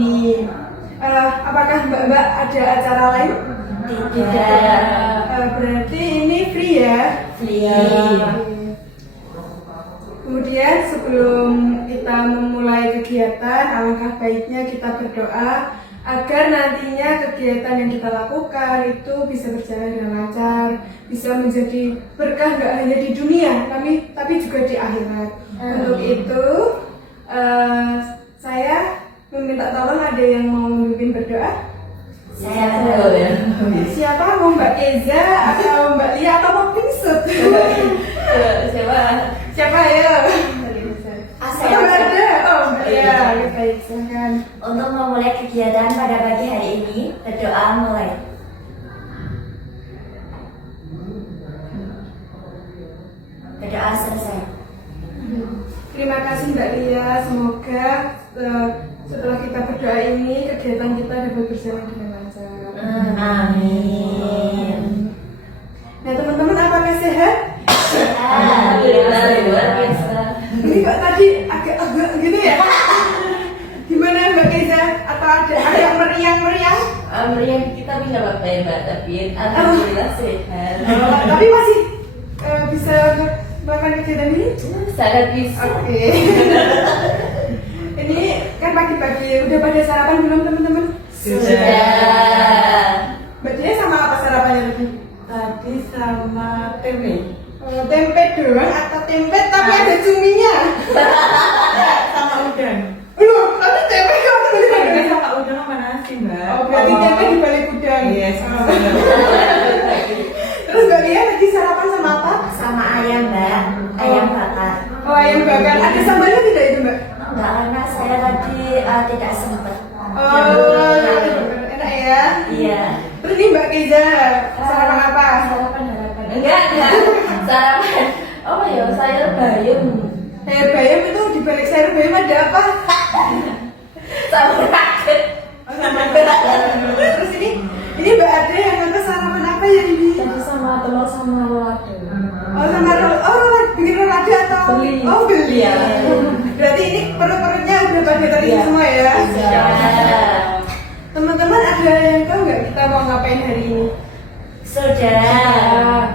ini. Apakah Mbak-mbak ada acara lain? Tidak. Berarti ini free ya? Free. Kemudian sebelum kita memulai kegiatan, alangkah baiknya kita berdoa agar nantinya kegiatan yang kita lakukan itu bisa berjalan dengan lancar, bisa menjadi berkah nggak hanya di dunia, tapi juga di akhirat. Untuk itu, saya meminta tolong ada yang mau memimpin berdoa? Saya tahu ya. Siapa? Mau Mbak Keza atau Mbak Lia atau mau Pingsut? Siapa ya? Saya ada. Oh, ya, baik, silakan. untuk memulai kegiatan pada pagi hari ini, berdoa mulai. Berdoa selesai. Terima kasih Mbak Lia. Semoga setelah kita berdoa ini kegiatan kita dapat berjalan dengan lancar. Amin. Nah teman-teman, apakah sehat? Alhamdulillah luar biasa. Ini kok tadi agak gitu ya? Gimana Mbak Keza? Apa ada agak meriang-meriang? Meriang kita bisa pakai Mbak, tapi alhamdulillah sehat. Tapi masih bisa melakukan kegiatan ini? Sangat bisa. Oke. Ini kan pagi-pagi, udah pada sarapan belum teman-teman? Sudah. Mbak Dia sama apa sarapannya tadi? Tadi sama tempe Tempe doang atau tempe tapi ada cuminya? sama udang. Loh, tapi tempe kamu tadi Tempe mana? sama udang sama nasi, Mbak. Oh, berarti tempe di balik udang. Yes. Terus Mbak Lia tadi sarapan sama apa? Sama ayam Mbak, ayam bakar. Oh, ayam bakar. Ada sambalnya tidak itu Mbak? Enggak, karena saya tadi tidak sempat. Oh, enak ya. Iya. Terus ini Mbak Keza, sarapan apa? Sarapan harapan. Enggak. Sarapan. Oh ya, sayur bayam. Sayur bayam itu di balik sayur bayam ada apa? Sama raket. Oh, sama Terus ini Mbak Ade yang nonton sarapan apa ya ini? Tadi sama telur sama lado. Oh, sama bikin rolade atau? Beli. Oh, beli. Iya. Berarti ini perut-perutnya udah pada tadi Iya. semua ya? Iya. Teman-teman ada yang tahu nggak kita mau ngapain hari ini? Sudah.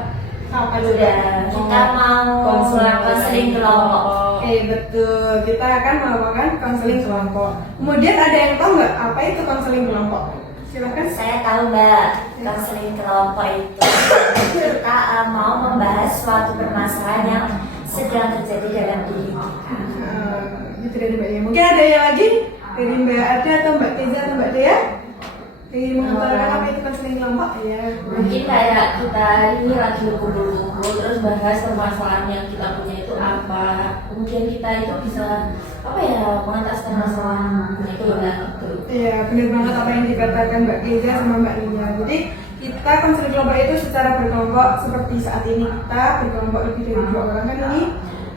Apa Sudah. Kita mau konseling kelompok. Oke, betul. Kita akan melakukan konseling kelompok. Kemudian ada yang tahu nggak apa itu konseling kelompok? Silakan. Saya tahu Mbak, konseling kelompok itu kita mau membahas suatu permasalahan yang sedang terjadi dalam diri kita. Itu dari Mbak Lia. Mungkin ada yang lagi dari Mbak Ada atau Mbak Keza atau Mbak Dea? Ingin mengutarakan apa itu konseling kelompok? Ya. Mungkin kayak kita ini lagi kumpul-kumpul terus bahas permasalahan yang kita punya itu apa. Kemudian kita itu bisa apa ya, mengatasi permasalahan itu dan itu. Iya, benar banget apa yang dikatakan Mbak Keza sama Mbak Lia. Jadi kita konseling kelompok itu secara berkelompok seperti saat ini kita berkelompok lebih dari 2 orang kan ini,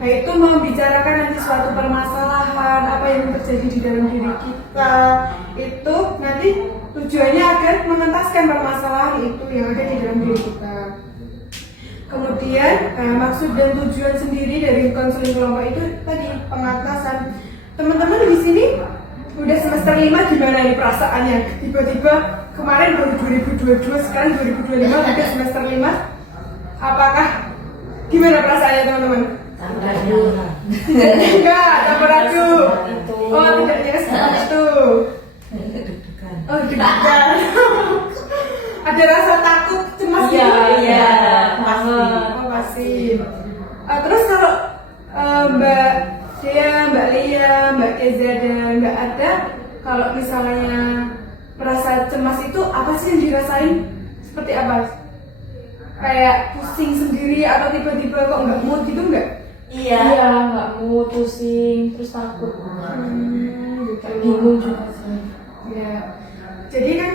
yaitu membicarakan nanti suatu permasalahan apa yang terjadi di dalam diri kita, itu nanti tujuannya agar mengentaskan permasalahan itu yang ada di dalam diri kita. Kemudian maksud dan tujuan sendiri dari konseling kelompok itu tadi pengatasan. Teman-teman di sini udah semester 5, gimana nih perasaannya? Tiba-tiba kemarin baru 2022, sekarang 2025 udah semester 5. Apakah gimana perasaannya teman-teman? Enggak, campur aduk. Oh, tidak jelas seperti itu. Oh, deg-degan. Ada rasa takut, cemas gitu? Iya, pasti. Oh, pasti. Terus kalau Mbak Dea, Mbak Lia, Mbak Keza dan Mbak Ada, kalau misalnya merasa cemas itu apa sih yang dirasain? Seperti apa? Kayak pusing sendiri atau tiba-tiba kok nggak mood gitu nggak? Iya. Nggak mau pusing, terus takut, Gitu. bingung juga sih. Ya. Jadi kan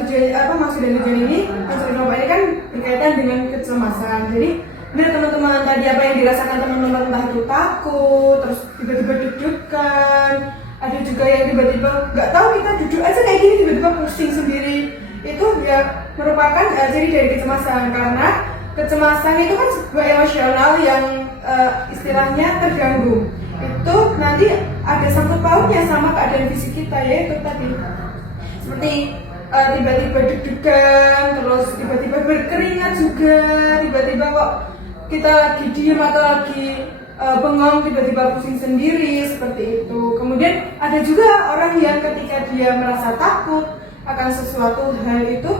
tujuan maksud dan tujuan ini konseling kelompok ini kan berkaitan dengan kecemasan. Jadi benar teman-teman tadi apa yang dirasakan teman-teman entah itu takut, terus tiba-tiba deg-degan, ada juga yang tiba-tiba nggak tahu kita duduk aja kayak gini tiba-tiba pusing sendiri. Itu ya merupakan ciri dari kecemasan, karena kecemasan itu kan sebuah emosional yang istilahnya terganggu. Itu nanti ada sangkut pautnya sama keadaan fisik kita, yaitu tadi seperti tiba-tiba deg-degan, terus tiba-tiba berkeringat juga, tiba-tiba kok kita lagi diem atau lagi bengong, tiba-tiba pusing sendiri, seperti itu. Kemudian ada juga orang yang ketika dia merasa takut akan sesuatu hal itu,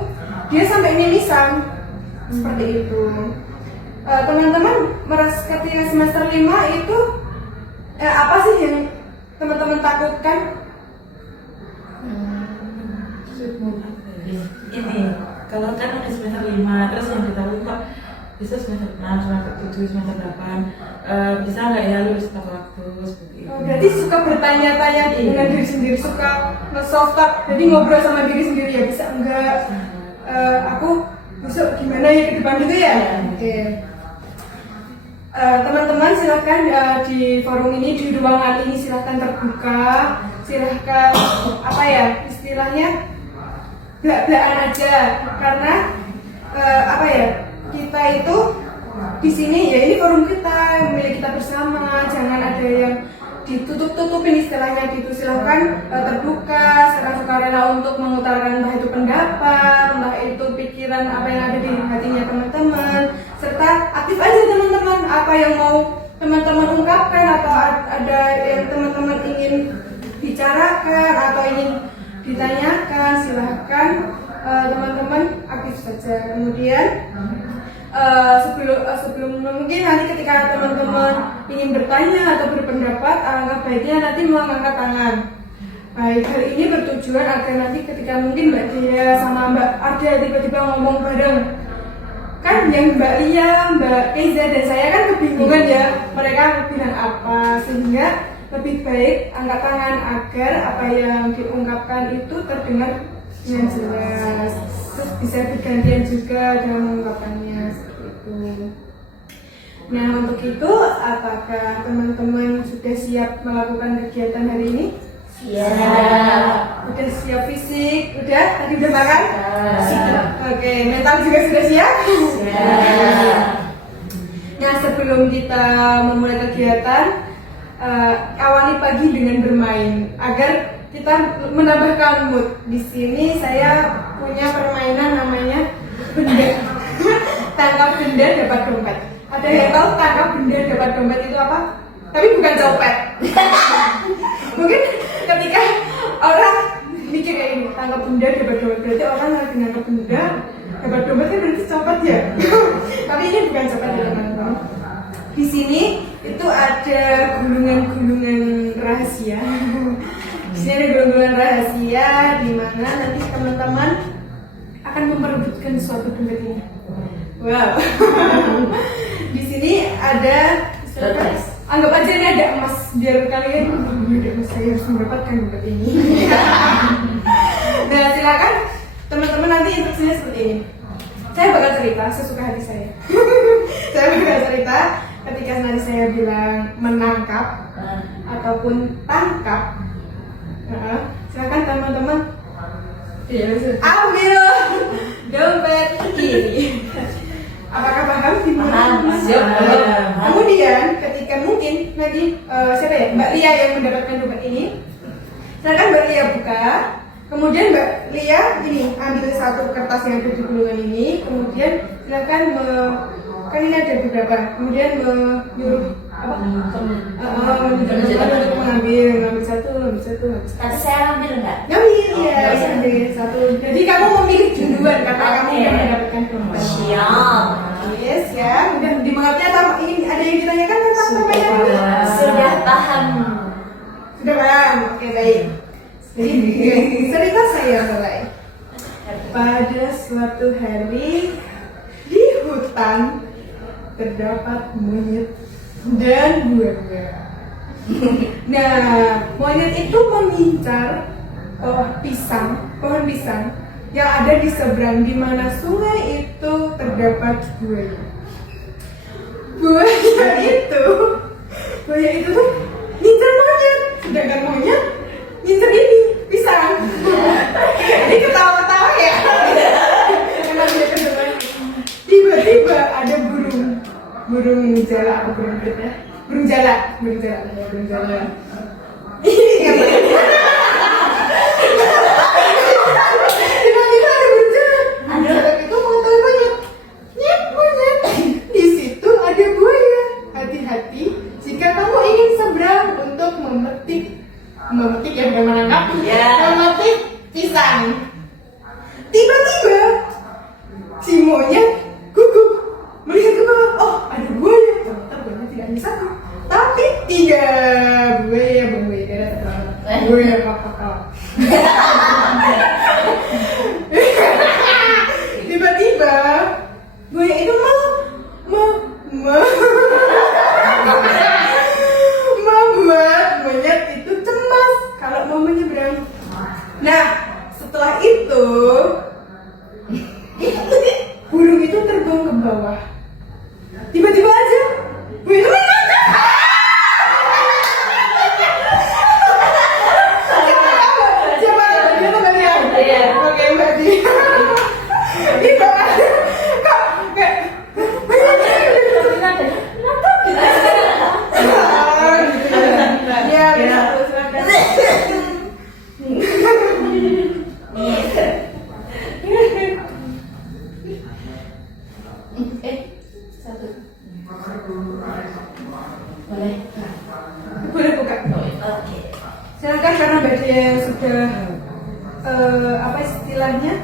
dia sampai mimisan, seperti itu. Teman-teman merasa ketika semester 5 itu apa sih yang teman-teman takutkan? Ini kalau kan ada semester 5, terus yang kita lupa bisa semester 6, semester 7, semester 8 bisa nggak ya lulus tepat waktu seperti itu. Berarti suka bertanya-tanya dengan diri sendiri, suka nge-self-talk, jadi ngobrol sama diri sendiri, ya bisa enggak, aku besok gimana ya ke depan gitu ya. Oke. Teman-teman silahkan di forum ini, di ruangan ini silahkan terbuka, silahkan apa ya istilahnya belak-belakan aja, karena apa ya, kita itu di sini ya ini forum kita, milik kita bersama, jangan ada yang ditutup-tutupin istilahnya gitu. Silahkan terbuka secara sukarela untuk mengutarakan entah itu pendapat, entah itu pikiran apa yang ada di hatinya teman-teman, serta aktif aja teman-teman, apa yang mau teman-teman ungkapkan atau ada yang teman-teman ingin bicarakan atau ingin ditanyakan, silahkan teman-teman aktif saja. Kemudian sebelum mungkin nanti ketika teman-teman ingin bertanya atau berpendapat, alangkah baiknya nanti mengangkat tangan. Baik, hal ini bertujuan agar nanti ketika mungkin Mbak Dia sama Mbak Arda tiba-tiba ngomong bareng, kan yang Mbak Lia, Mbak Keiza dan saya kan kebingungan ya mereka bilang apa, sehingga lebih baik angkat tangan agar apa yang diungkapkan itu terdengar yang jelas, terus bisa bergantian juga dalam mengungkapkannya, seperti itu. Nah, untuk itu apakah teman-teman sudah siap melakukan kegiatan hari ini? Siap. Udah siap fisik? Udah? Tadi udah makan? Siap. Oke, mental juga sudah siap? Siap. Nah, sebelum kita memulai kegiatan, awali pagi dengan bermain agar kita menambahkan mood. Di sini saya punya permainan namanya benda. Tangkap benda dapat dompet. Ada yang tahu tangkap benda dapat dompet itu apa? Tapi bukan copet. Mungkin ketika orang mikir kayak ini, tangkap benda dapat dompet, berarti orang lagi nangkap benda dapat dompet kan berarti copet ya. Tapi ini bukan copet ya teman-teman. Di sini itu ada gulungan-gulungan rahasia. Di sini ada gulungan rahasia di mana nanti teman-teman akan memperebutkan suatu dompet ini. Wow. Di sini ada, anggap aja ini ada emas, biar kalian ada emas, saya harus mendapatkan dompet ini. Nah, silakan teman-teman nanti instruksinya seperti ini. Saya bakal cerita sesuka hati saya. Saya bakal cerita ketika nanti saya bilang menangkap ataupun tangkap. Silakan teman-teman ambil dompet ini. Apakah paham dimana? Kemudian ketika mungkin nanti siapa ya, Mbak Lia yang mendapatkan dompet ini, silakan Mbak Lia buka. Kemudian Mbak Lia ini ambil satu kertas yang ada di gulungan ini. Kemudian silakan kan ini ada beberapa. Kemudian menyuruh apa? Untuk mengambil satu. Tapi saya ambil enggak? Ngambil ya, ambil satu. Jadi kamu memilih duluan karena kamu sudah mendapatkan dompet. Siap. Yes ya, udah dimengerti atau ingin ada yang ditanyakan tentang permainan ini? Sudah paham. Sudah paham, oke baik. Jadi cerita saya mulai. Pada suatu hari di hutan terdapat monyet dan buaya. Nah, monyet itu mengincar pohon pisang yang ada di seberang, di mana sungai itu terdapat buaya. Buaya itu tuh ngincar monyet, sedangkan monyet ngincar ini pisang. Jadi ketawa-ketawa ya. Tiba-tiba ada burung jala atau burung jala. Tiba-tiba si monyet gugup melihat ke bawah. Oh, ada buaya. Ternyata buaya tidak hanya satu, tapi 3 buaya. Buaya kakak. Tiba-tiba buaya itu membuat monyet itu cemas kalau mau menyeberang. Nah, setelah itu burung itu terbang ke bawah. Tiba-tiba aja buaya itu mendarat. Coba dia kembalian. Oke, Mbak Di. Ini Bapak kok kayak ya, bisa silakan. Satu. Boleh? Boleh buka. Oke. Silakan karena Mbak Dia sudah apa istilahnya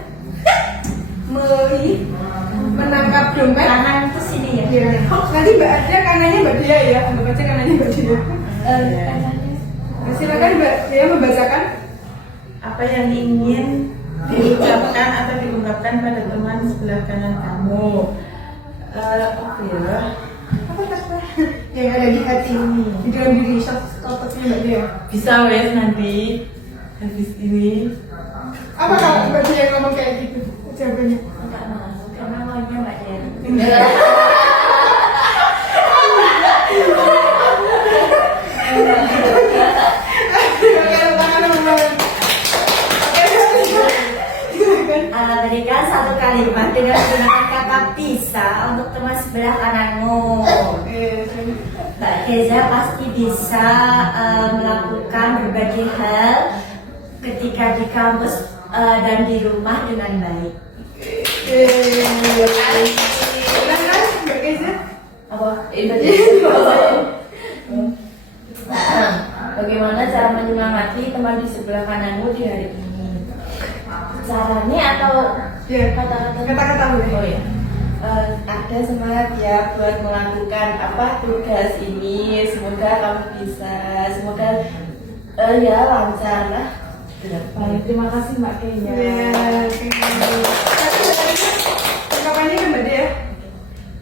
menangkap dompet. Kanan ke sini ya. Iya. Nanti Mbak Dia kanannya Mbak Dia ya, anggap aja kanannya Mbak Dia. Nah, silakan Mbak Dia membacakan. Apa yang ingin diucapkan atau diungkapkan pada teman sebelah kanan kamu? Apa ya? Apa kata yang ada di hati ini, di dalam diri sosoknya Mbak Dia? Bisa wes nanti habis ini. Apa kalau Mbak Dia ngomong kayak gitu jawabannya? Enggak masuk karena maunya Mbak Dian. Berikan satu kalimat dengan menggunakan kata bisa untuk teman sebelah kananmu. Mbak Keza pasti bisa melakukan berbagai hal ketika di kampus dan di rumah dengan baik. Silakan Mbak Keza. Apa? Bagaimana cara menyemangati teman di sebelah kananmu di hari ini? Caranya atau Ya, kata-kata boleh. Oh ya. Ada semangat ya buat melakukan apa tugas ini. Semoga kamu bisa. Semoga ya lancar lah. Baik, terima kasih Mbak Kenya. Ya, ungkapannya kan Mbak Dia.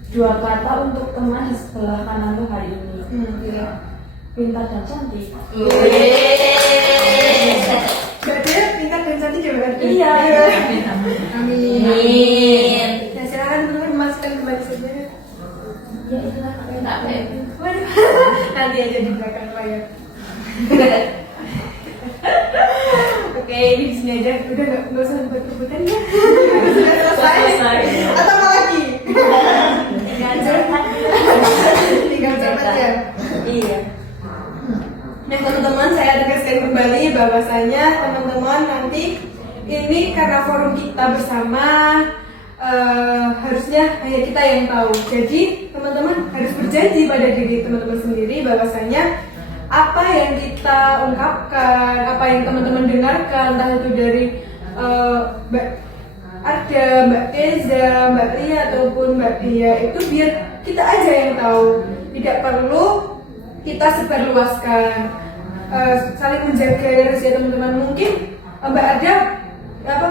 2 kata untuk teman di sebelah kananmu hari ini. Iya. Pintar dan cantik. Mbak Dia pintar dan cantik ya Mbak Dia? Iya. Amin. Amin. Ya, silakan teman-teman masukkan kembali saja. Ya itulah apa yang tak baik. Waduh, nanti aja di belakang layar. Oke, ini di sini aja. Udah nggak usah buat rebutan ya. Sudah selesai. Atau apa lagi? Tinggal curhat. Tinggal cepat ya. Iya. Nah teman-teman, saya tegaskan kembali bahwasanya teman-teman nanti ini karena forum kita bersama harusnya hanya kita yang tahu. Jadi teman-teman harus berjanji pada diri teman-teman sendiri bahwasanya apa yang kita ungkapkan, apa yang teman-teman dengarkan, entah itu dari Mbak Arda, Mbak Keza, Mbak Lia ataupun Mbak Dia, itu biar kita aja yang tahu. Tidak perlu kita sebarluaskan, saling menjaga rahasia teman-teman. Mungkin Mbak Arda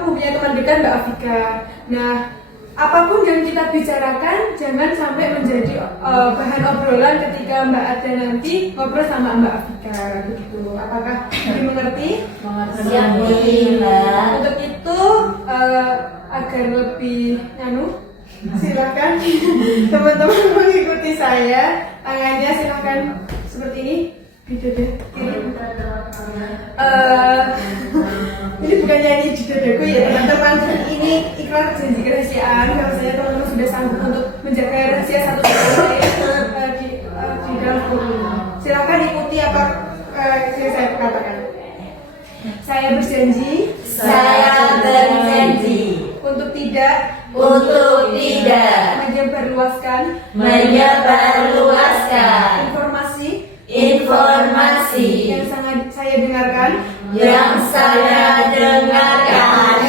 punya teman dekat Mbak Afika. Nah, apapun yang kita bicarakan jangan sampai menjadi bahan obrolan ketika Mbak Arda nanti ngobrol sama Mbak Afika. Begitu. Apakah dimengerti? Siap nih, Mbak. Untuk itu agar lebih silakan teman-teman mengikuti saya. Tangannya silakan seperti ini di dada kiri. Ini bukan nyanyi di dadaku ya teman-teman. Ini ikrar janji kerahasiaan. Kalau saya teman-teman sudah sanggup untuk menjaga rahasia satu di dalam forum. Silakan ikuti apa yang saya katakan. Saya berjanji. Saya berjanji Untuk tidak menyebarluaskan informasi yang sangat saya dengarkan yang saya dengarkan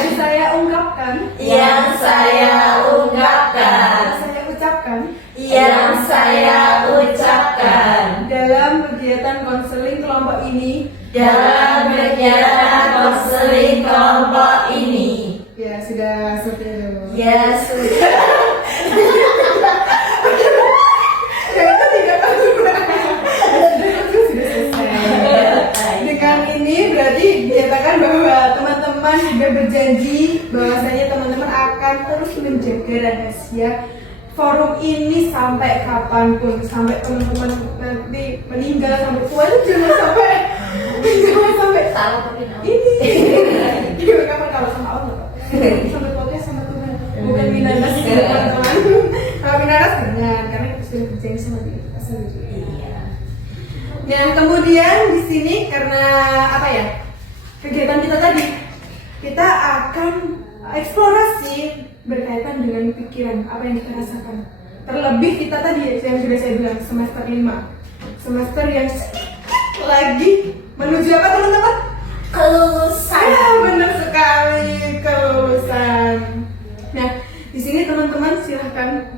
Ya sudah. Ya itu tidak apa-apa. Itu sudah selesai. Dengan ini berarti dinyatakan bahwa teman-teman sudah berjanji bahwasanya teman-teman akan terus menjaga rahasia forum ini sampai kapanpun, sampai teman-teman nanti meninggal, sampai tua itu jangan sampai Salah tapi ini. Gimana kapan kalau sama Allah? Sampai tua sama Tuhan. Bukan minanas teman-teman. Kalau minanas dengan karena kita sudah berjanji sama kita sendiri. Iya. Nah kemudian di sini karena apa ya, kegiatan kita tadi kita akan eksplorasi berkaitan dengan pikiran apa yang kita rasakan. Terlebih kita tadi yang sudah saya bilang semester 5, semester yang lagi menuju apa teman-teman? Kelulusan. Benar sekali, kelulusan. Nah di sini teman-teman silahkan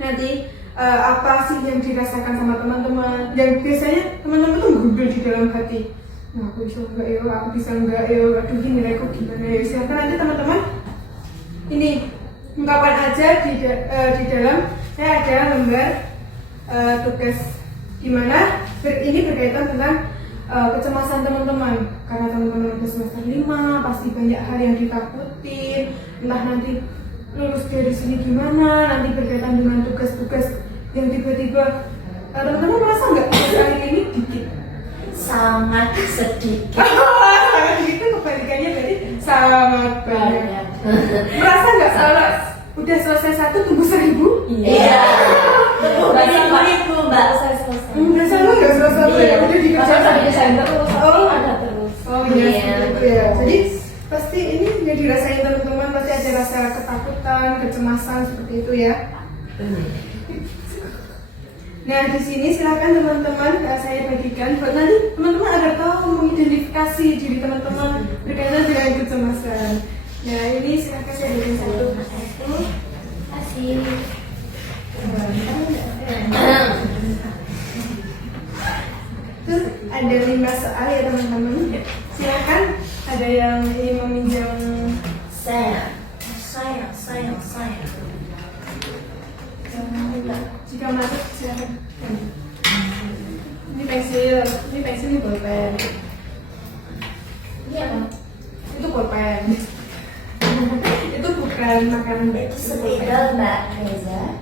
nanti apa sih yang dirasakan sama teman-teman, yang biasanya teman-teman tuh gubel di dalam hati. Nah aku bisa enggak ya, aku bisa enggak ya, aduh gini aku gimana ya. Silahkan nanti teman-teman ini ungkapan aja di dalam saya ada lembar tugas gimana ini berkaitan tentang kecemasan teman-teman karena teman-teman udah semester 5 pasti banyak hal yang ditakutin, entah nanti lulus dari sini gimana, nanti berkaitan dengan tugas-tugas yang tiba-tiba teman-teman merasa nggak tugas kali ini dikit? Sangat sedikit. Sangat dikit kebalikannya berarti sangat banyak. Merasa nggak salah udah selesai 1 tunggu 1000? Iya. Beribu-ribu mbak. Udah sama nggak selesai ya udah dikerjakan Sampai Desember terus Oh. ada terus. Oh iya, Iya, gitu ya. Jadi pasti ini yang dirasain teman-teman pasti ada rasa ketakutan, kecemasan seperti itu ya. Nah di sini silakan teman-teman saya bagikan buat nanti teman-teman agar tahu mengidentifikasi diri teman-teman berkaitan dengan kecemasan. Nah ini silakan saya berikan satu. kasih. Terus ada 5 soal ya teman-teman. Silakan ada yang ingin meminjam. Saya. Jika masuk silakan. Ini pensil, ini bolpen. Ini apa? Itu bolpen. Itu bukan makanan. Itu spidol mbak Reza.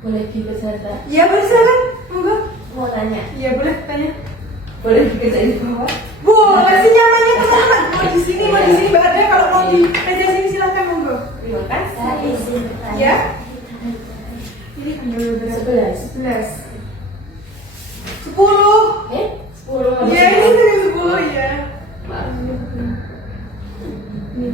Boleh dibaca? Iya boleh silakan, monggo. Mau tanya. Iya boleh tanya. Boleh dikerjain di bawah? Boleh sih nyamannya teman-teman. Mau di sini Mbak Ada. Kalau mau di meja sini silakan monggo. Terima kasih. Saya izin bertanya. Ya. Ini tanggal berapa? 11. 10. 10 Iya ini tanggal 10 ya. Ini.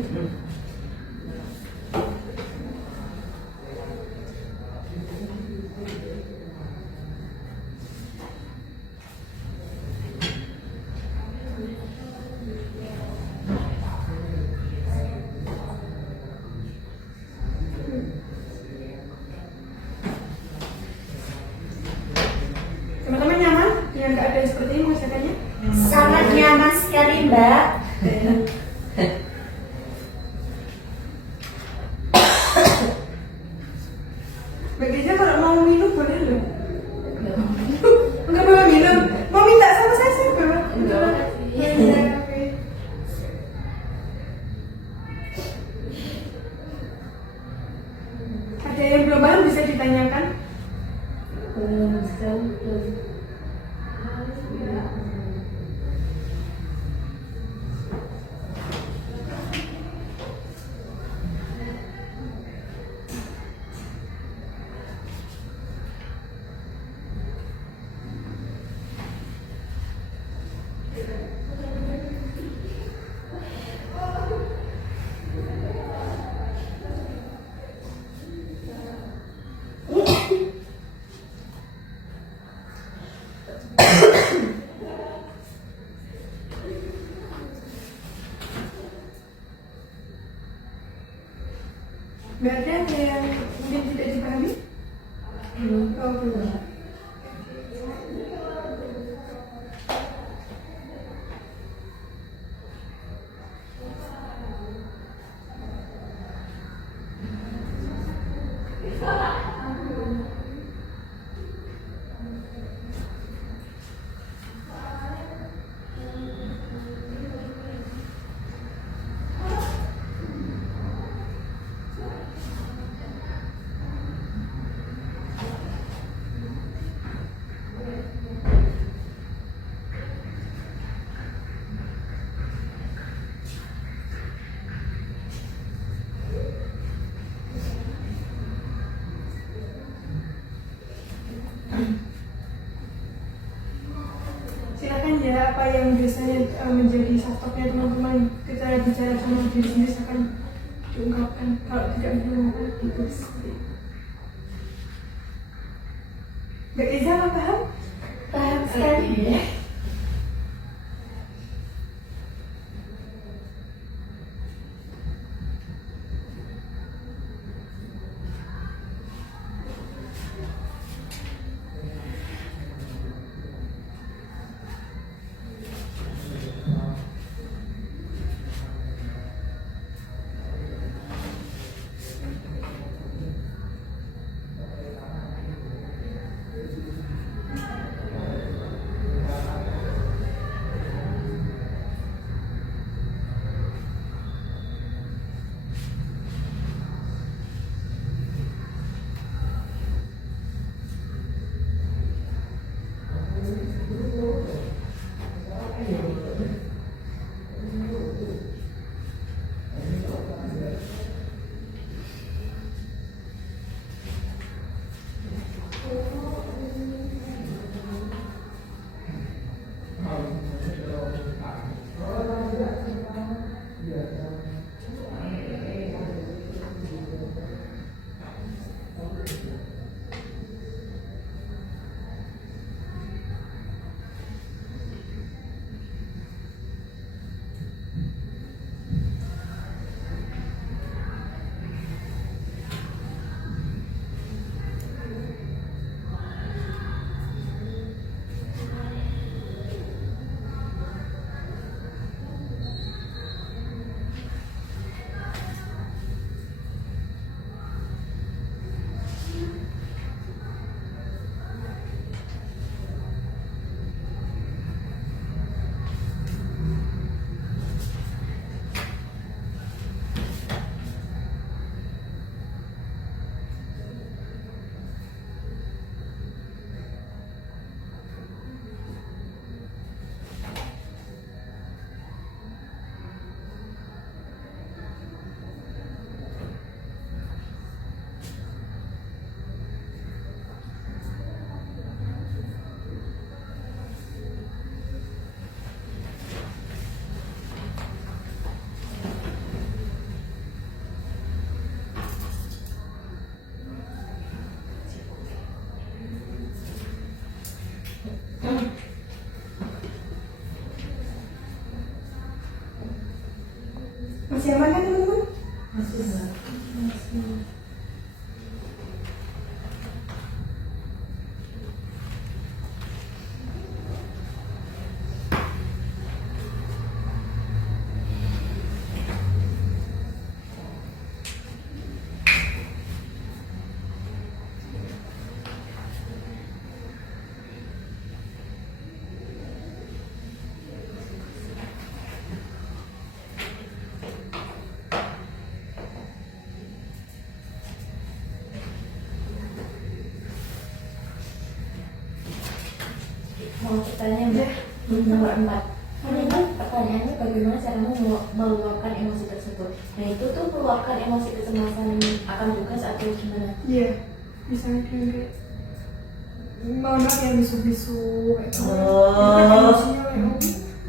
Teman-teman nyaman dengan keadaan seperti ini masakannya? Sangat nyaman sekali mbak. Mbak Geza kalau mau minum boleh loh. Enggak bawa minum. Mau minta sama saya bawa. Iya, iya, oke. Ada yang belum paham bisa ditanyakan. Berarti ada yang mungkin tidak dipahami? Oh, belum. apa yang biasanya menjadi softoknya teman-teman, kita bicara sama diri sendiri akan diungkapkan. Kalau tidak diungkapkan gitu seperti itu. Mbak Iza apa paham? Paham sekali. Masih aman kan teman-teman? Masih enggak? Mau tanya Mbak, nomor 4. Kan ini pertanyaannya bagaimana caramu meluapkan emosi tersebut. Nah itu tuh meluapkan emosi kecemasan akan tugas atau gimana? Iya, misalnya kayak mau nak yang bisu-bisu kayak gitu. Oh. Itu kan emosinya kayak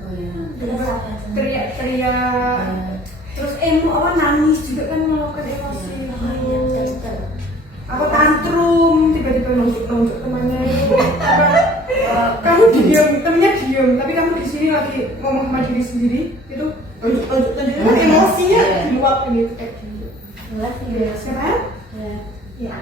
Oh iya. Terus apa? teriak-teriak, terus apa nangis juga kan melakukan emosi. Apa tantrum, tiba-tiba nunjuk temannya itu apa kamu diam, temennya diam, tapi kamu di sini lagi ngomong sama diri sendiri itu tunjuk kan emosinya diluapkan gitu kayak gitu. Jelas ya. Sekarang? Ya. Ya.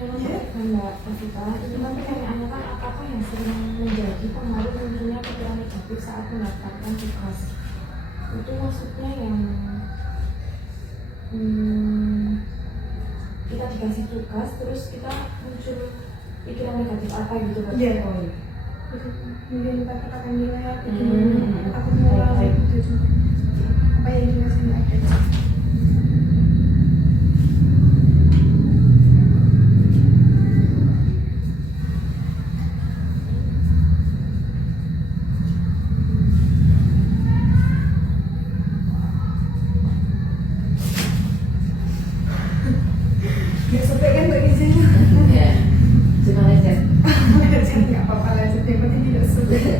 yang Mbak Evita, itu kan pertanyaannya kan apakah yang sering menjadi pengaruh munculnya pikiran negatif saat mendapatkan tugas? Itu maksudnya yang kita dikasih tugas terus kita muncul pikiran negatif apa gitu kan? Iya. Oh, iya. Mungkin kata-kata nilai aku mau gitu apa yang dikasih Mbak Evita. Nggak sampai kan Mbak Gizi? Ya, cuma lecet. Nggak apa-apa lah, yang penting tidak sampai.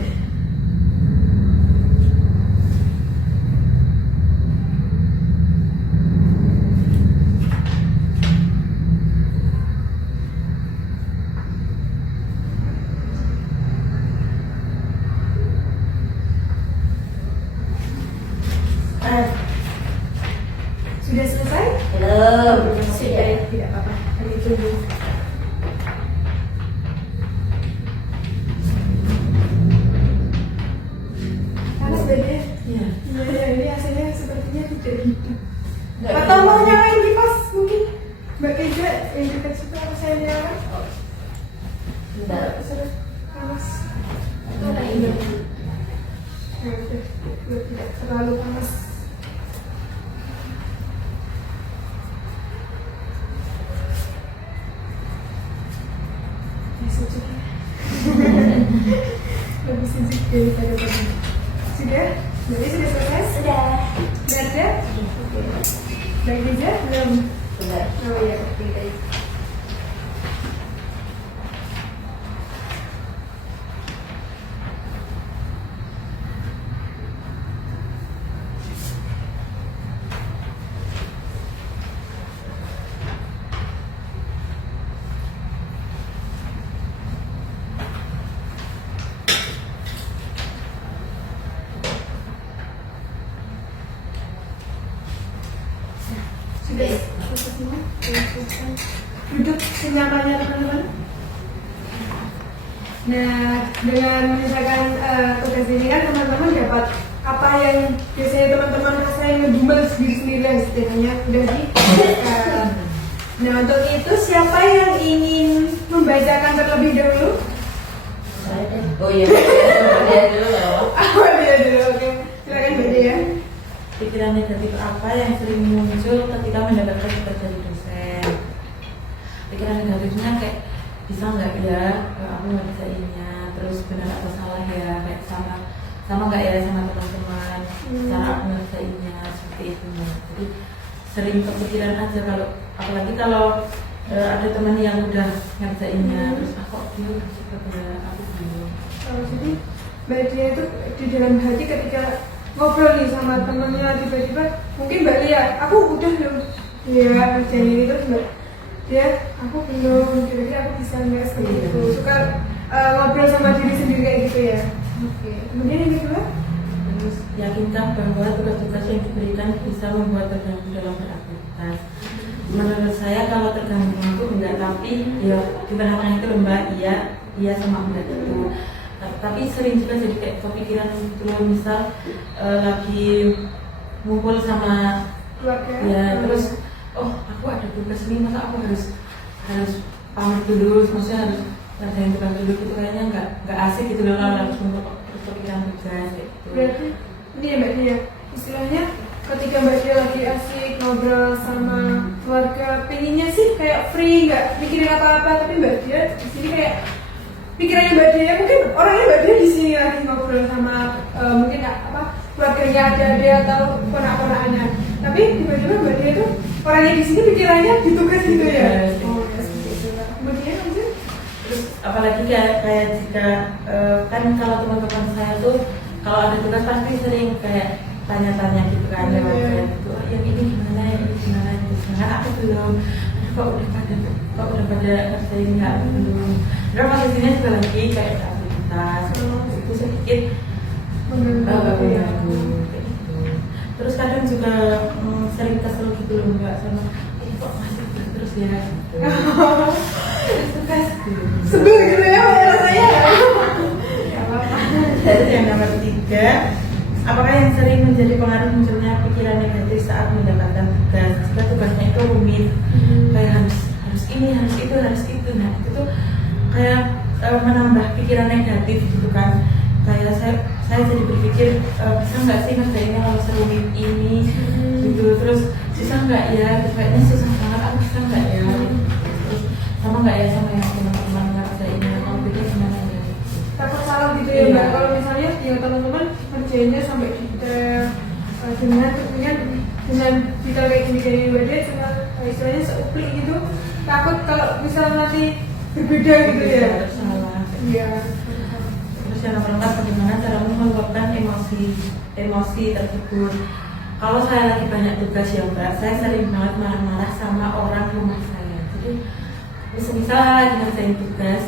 Sudah selesai? Belum. Sudah, tidak apa-apa. Kami tunggu. Panas badannya? Iya. Iya, ini hasilnya sepertinya tidak hidup. Nggak Atau hidup. mau nyalain kipas mungkin? Mbak Keja yang dekat situ apa saya nyalain? Bentar. Sudah panas. Itu ada ini. Ya udah, biar tidak terlalu panas. Ya sejuk ya. Lebih sejuk daripada tadi. Sudah? Jadi sudah selesai? Sudah. Sudah ada? Mbak Keja belum? Bentar. Oh iya, oke baik. Sudah selesai semua? Sudah selesai. Duduk senyamannya teman-teman. Nah, dengan misalkan tugas ini kan teman-teman dapat apa yang biasanya teman-teman rasain ngedumel sendiri-sendiri lah istilahnya udah di. Nah, untuk itu siapa yang ingin membacakan terlebih dahulu? Saya deh. Oh iya. Dia dulu loh. Oh dia dulu, oke. Silakan Mbak Dea. Pikiran negatif apa yang sering muncul ketika mendapatkan tugas dari dosen? Pikiran negatifnya kayak bisa nggak ya aku ngerjainnya, terus benar atau salah ya, kayak sama nggak ya sama teman-teman cara aku ngerjainnya seperti itu. Jadi sering kepikiran aja kalau apalagi kalau ada teman yang udah ngerjainnya terus aku dia udah cepet ya aku belum. Jadi Mbak Dia itu di dalam hati ketika ngobrol nih sama temennya tiba-tiba mungkin Mbak Lia, aku udah belum ya kerjaan ini terus Mbak Dia, aku belum, kira-kira aku bisa nggak seperti itu. Suka ngobrol sama diri sendiri kayak gitu ya. Oke. Kemudian yang kedua, Terus yakinkan bahwa tugas-tugas yang diberikan bisa membuat terganggu dalam beraktivitas. Menurut saya kalau terganggu itu enggak, tapi ya diperhatikan itu lembah iya sama enggak itu. Tapi sering juga jadi kayak kepikiran gitu loh, misal lagi ngumpul sama keluarga. ya terus oh aku ada tugas ini masa aku harus pamit dulu, maksudnya harus ngerjain tugas dulu gitu, kayaknya nggak asik gitu loh kalau harus ngumpul terus kepikiran tugas kayak gitu. Berarti ini ya Mbak Dia, istilahnya ketika Mbak Dia lagi asik ngobrol sama keluarga, pengennya sih kayak free, nggak mikirin apa-apa, tapi Mbak Dia di sini kayak pikirannya Mbak Dia mungkin orangnya Mbak Dia di sini lagi ngobrol sama mungkin apa keluarganya ada atau ponak-ponakannya, tapi tiba-tiba Mbak Dia tuh orangnya di sini pikirannya di tugas gitu ya. Oh ya seperti itu. Kemudian lanjut. Terus apalagi kayak jika kan kalau teman-teman saya tuh kalau ada tugas pasti sering kayak tanya-tanya gitu kan lewat chat gitu, oh, yang ini gimana gitu, sedangkan aku belum, aduh kok udah pada ngerjain nggak belum. Dan posisinya juga lagi kayak aktivitas itu sedikit mengganggu kayak gitu. Terus kadang juga sering kesel gitu loh Mbak sama kok masih terus ya gitu. tugas sebel gitu ya rasanya. Terus yang nomor 3, apakah yang sering menjadi pengaruh munculnya pikiran negatif saat mendapatkan tugas? Jika tugasnya itu rumit, kayak harus ini, harus itu, nah itu tuh kayak menambah pikiran negatif gitu kan. Kayak saya jadi berpikir bisa nggak sih ngerjainnya kalau serumit ini gitu, terus susah nggak ya, kayaknya susah banget, aku bisa nggak ya, terus sama nggak ya sama yang teman-teman ngerjainnya, kalau gitu gimana ya? Takut salah gitu ya mbak. Kalau misalnya ya teman-teman kerjainnya sampai detail dengan tentunya dengan detail kayak gini mbak dia cuma istilahnya seuplik gitu, takut kalau misalnya nanti berbeda gitu ya. Salah. Iya. Terus yang nomor 4, bagaimana cara meluapkan emosi tersebut? Kalau saya lagi banyak tugas yang berat, saya sering banget marah-marah sama orang rumah saya. Jadi misal lagi ngerjain tugas,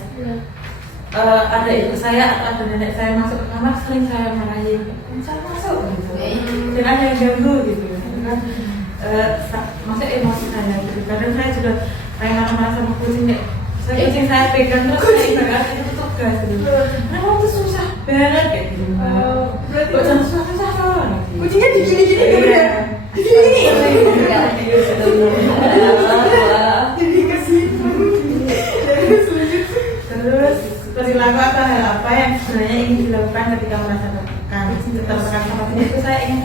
ada ibu saya atau ada nenek saya masuk ke kamar, sering saya marahin, misal masuk gitu, dan ada yang ganggu gitu kan. Maksudnya emosi saya gitu. Kadang saya juga kayak marah-marah sama kucing, kucing saya pegang terus saya ibarat itu tugas gitu. Nah waktu susah banget kayak gitu. Berarti Kok jangan susah-susah loh. kucingnya digini-gini gitu ya? Digini-gini? Jadi kesitu. Terus perilaku atau hal apa yang sebenarnya ingin dilakukan ketika merasa tertekan sama sini itu saya ingin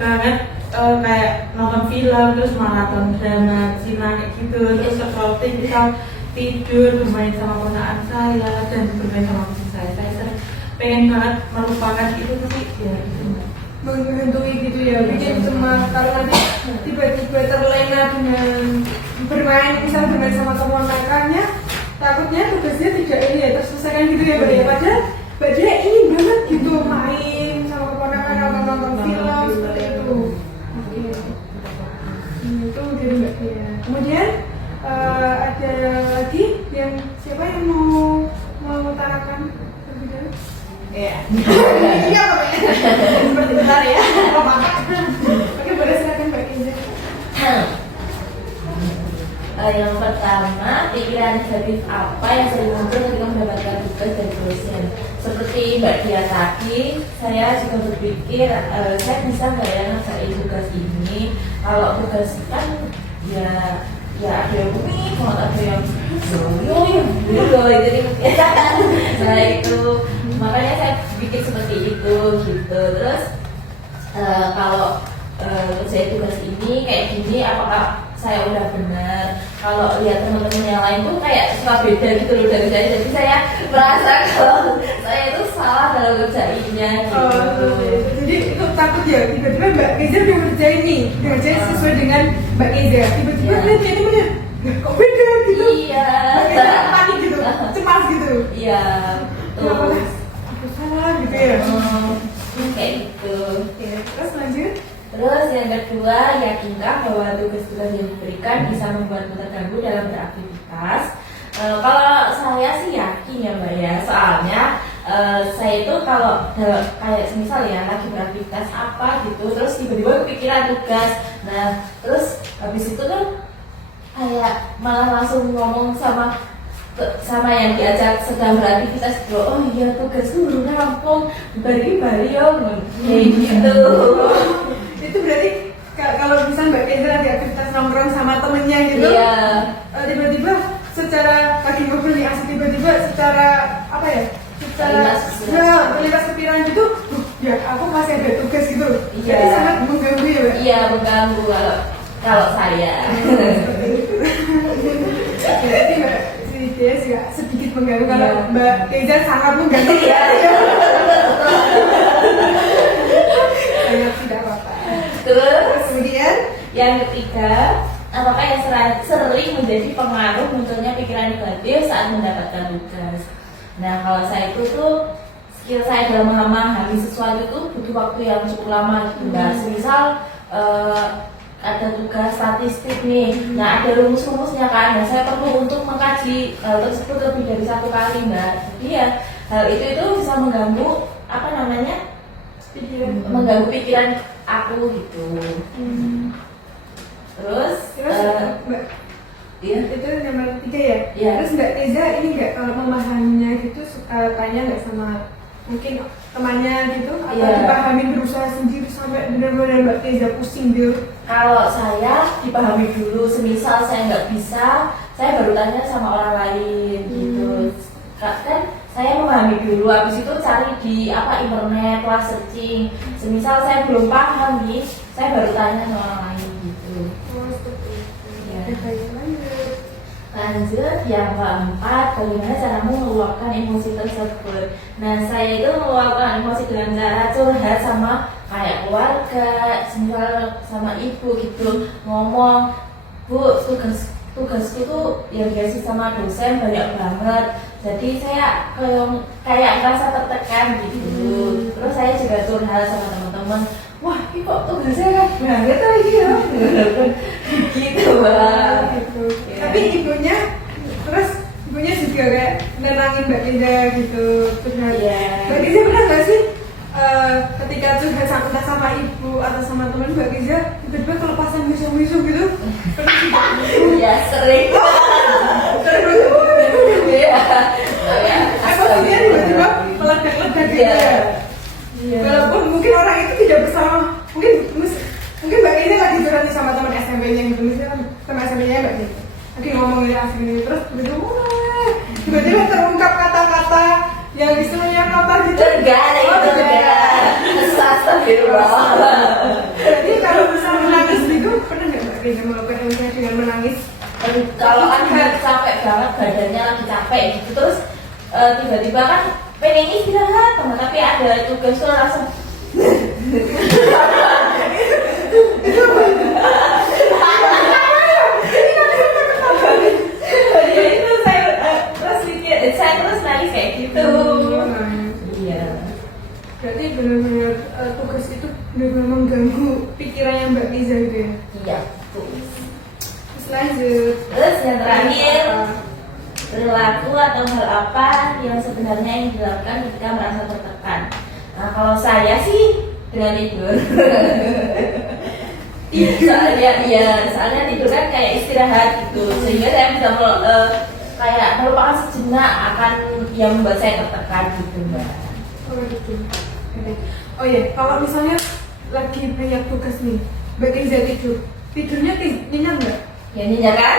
banget kayak nonton film, terus maraton drama Cina kayak gitu, terus scrolling bisa tidur, bermain sama ponakan saya dan bermain sama kucing saya sering pengen banget melupakan itu sih ya gitu. Menghantui gitu ya, bikin cemas kalau nanti tiba-tiba terlena dengan bermain, misal bermain sama keponakannya, takutnya tugasnya tidak ini ya terselesaikan gitu ya Mbak ya. Padahal Mbak dia ingin banget gitu main sama keponakan atau nonton film seperti itu. Oke. Itu dari Mbak Dia. Kemudian ada lagi yang siapa yang mau mengutarakan lebih dulu? Iya. Iya Pak. Seperti benar ya. Oke, boleh silakan Mbak Kenza. Yang pertama, pikiran negatif apa yang sering muncul ketika mendapatkan tugas dari dosen? Seperti Mbak Dia tadi, saya juga berpikir saya bisa nggak ya ngerjain tugas ini? Kalau tugas kan ya ada yang unik, ada yang yo itu nah itu makanya saya bikin seperti itu gitu. Terus kalau kerjain tugas ini kayak gini, apakah saya udah benar? Kalau lihat teman-teman yang lain tuh kayak suka beda gitu loh dari saya, jadi saya merasa kalau saya itu salah dalam kerjainnya gitu. Jadi itu takut ya, tiba-tiba Mbak Keza udah ngerjain nih, ngerjain sesuai dengan Mbak Keza, tiba-tiba lihat ini bener, kok beda gitu? Iya. Mbak Keza panik gitu, cemas gitu. Iya. Kenapa? Aku salah gitu ya? Kayak gitu. Oke, terus lanjut. Terus yang kedua, yakinkah bahwa tugas-tugas yang diberikan bisa membuatmu terganggu dalam beraktivitas? Kalau saya sih yakin ya Mbak ya, soalnya saya itu kalau kayak misal ya lagi beraktivitas apa gitu, terus tiba-tiba kepikiran tugas, nah terus habis itu tuh kayak malah langsung ngomong sama yang diajak sedang beraktivitas gitu, oh iya tugasku belum rampung, bari-bari ya kayak gitu. Itu berarti kalau misalnya Mbak Kendra di aktivitas nongkrong sama temennya gitu, Iya. Tiba-tiba secara lagi ngobrol nih asik, tiba-tiba secara apa ya? Secara terlintas kepikiran gitu, ya aku masih ada tugas gitu. Iya. Jadi sangat mengganggu ya Mbak. Iya, mengganggu kalau saya. Berarti Mbak Dia juga sedikit mengganggu, kalau Iya. Mbak Keza sangat mengganggu. Iya. Sangat tidak apa-apa. Terus Kemudian yang ketiga, apakah yang sering menjadi pengaruh munculnya pikiran negatif saat mendapatkan tugas? Nah, kalau saya itu tuh skill saya dalam memahami sesuatu itu butuh waktu yang cukup lama gitu. Nah, misal ada tugas statistik nih, nah ada rumus-rumusnya kan, nah saya perlu untuk mengkaji tersebut lebih dari satu kali, Mbak. Jadi ya hal itu bisa mengganggu mengganggu pikiran aku gitu. Terus Mbak Iya. Itu nomor 3 ya. Iya. Terus Mbak Teza ini nggak kalau memahaminya gitu suka tanya nggak sama mungkin temannya gitu atau Iya. dipahamin berusaha sendiri sampai benar-benar Mbak Teza pusing gitu. Kalau saya dipahami dulu, semisal saya nggak bisa, saya baru tanya sama orang lain gitu. Kan saya memahami dulu, habis itu cari di internet, lah searching. Semisal saya belum paham nih, saya baru tanya sama orang lain gitu. Oh seperti itu. Ya. Baik, lanjut. Lanjut yang keempat, bagaimana caramu meluapkan emosi tersebut. Nah, saya itu meluapkan emosi dengan cara curhat sama kayak keluarga, misal sama ibu gitu, ngomong, Bu, tugasku tuh yang dikasih sama dosen banyak banget, jadi saya kayak merasa tertekan gitu. Terus saya juga curhat sama teman-teman, wah ini kok tugasnya banget lagi ya gitu Mbak. Gitu. Ya. Tapi ibunya juga kayak nenangin Mbak Teza gitu. Curhat. Iya. Mbak Teza pernah nggak sih ketika curhat entah sama ibu atau sama teman Mbak Teza tiba-tiba kelepasan misu-misu gitu? Pernah juga? Ya sering. Iya. Atau dia tiba-tiba meledak-ledak gitu Iya. ya? Iya. Walaupun mungkin orang itu tidak bersama, mungkin Mbak Teza lagi curhat sama teman SMP-nya gitu, misalnya teman SMP-nya Mbak Teza lagi ngomong ini asli ini, terus tiba-tiba terungkap kata-kata yang istilahnya kata gitu. Enggak, Oh, itu enggak. Astagfirullah. Jadi kalau bisa menangis gitu, pernah nggak Mbak Teza melakukan emosi dengan menangis? Kalau kan capek banget, badannya lagi capek gitu, terus tiba-tiba kan pengen istirahat, tapi ada tugas tuh langsung ya itu saya terus nangis kayak gitu. Iya. Berarti benar-benar tugas itu benar-benar mengganggu pikirannya Mbak Teza gitu ya? Iya, tuh. Terus lanjut. Terus yang terakhir, perilaku atau hal apa yang sebenarnya yang dilakukan ketika merasa tertekan. Nah, kalau saya sih dengan tidur. Soalnya tidur kan kayak istirahat gitu, sehingga saya bisa kayak melupakan sejenak akan yang membuat saya tertekan gitu Mbak. Oh gitu. Oh iya, kalau misalnya lagi banyak tugas nih, Mbak Teza tidurnya nyenyak nggak? Ya nyenyak kan?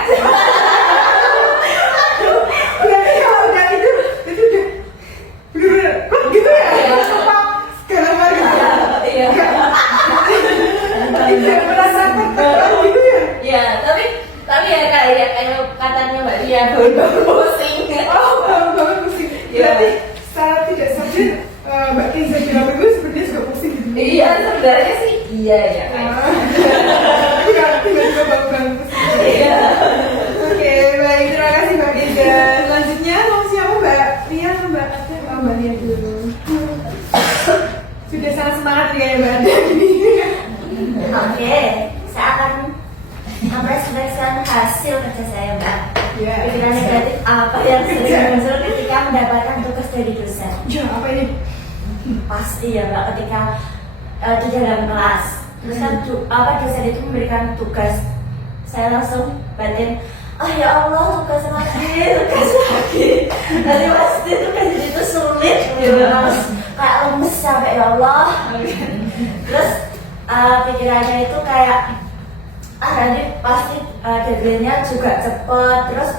Berarti kalau udah tidur, itu udah bener-bener kok gitu ya? Apa segala macam? Iya. Tidak merasa tertekan gitu ya? Ya, tapi ya kayak katanya Mbak Ria, baru pusing. Oh, banget pusing. Iya. Berarti secara tidak sadar Mbak Teza bilang itu sebenarnya juga pusing gitu. Iya, sebenarnya sih iya ya. Tapi kalau tiba-tiba bangun pusing. Iya. Oke, baik, terima kasih Mbak Teza. Selanjutnya mau siapa Mbak Ria atau Mbak Ate? Oh, Mbak Ria dulu. Sudah sangat semangat ya Mbak Ate ini. Oke, saya akan mempresentasikan hasil kerja saya, Mbak. Ya. Pikiran negatif apa yang sering muncul ketika mendapatkan tugas dari dosen? Ya, apa ini? Pasti ya, Mbak, ketika di dalam kelas. Terus kan dosen itu memberikan tugas, saya langsung batin, oh ya Allah, tugas lagi. Nanti pasti tugas itu sulit, gitu. Terus kayak lemes sampai ya Allah. Terus pikirannya itu kayak nanti pasti deadline-nya juga cepet. Terus